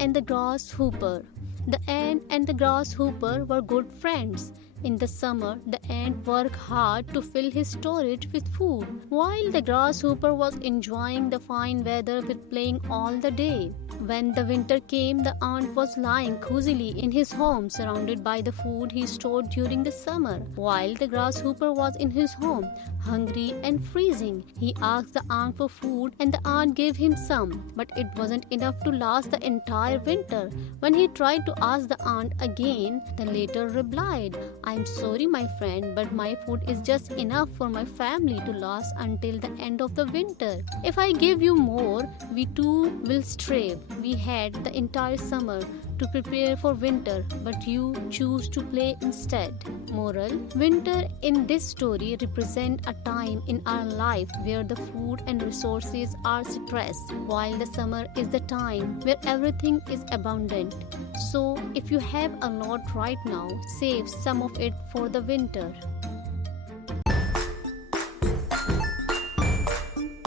and the Grasshopper. The ant and the grasshopper were good friends. In the summer, the ant worked hard to fill his storage with food, while the grasshopper was enjoying the fine weather with playing all the day. When the winter came, the ant was lying cozily in his home, surrounded by the food he stored during the summer, while the grasshopper was in his home, hungry and freezing. He asked the ant for food, and the ant gave him some, but it wasn't enough to last the entire winter. When he tried to ask the ant again, the latter replied, "I'm sorry, my friend, but my food is just enough for my family to last until the end of the winter. If I give you more, we too will starve. We had the entire summer to prepare for winter, but you choose to play instead." Moral: winter in this story represent a time in our life where the food and resources are scarce, while the summer is the time where everything is abundant. So if you have a lot right now, save some of it for the winter.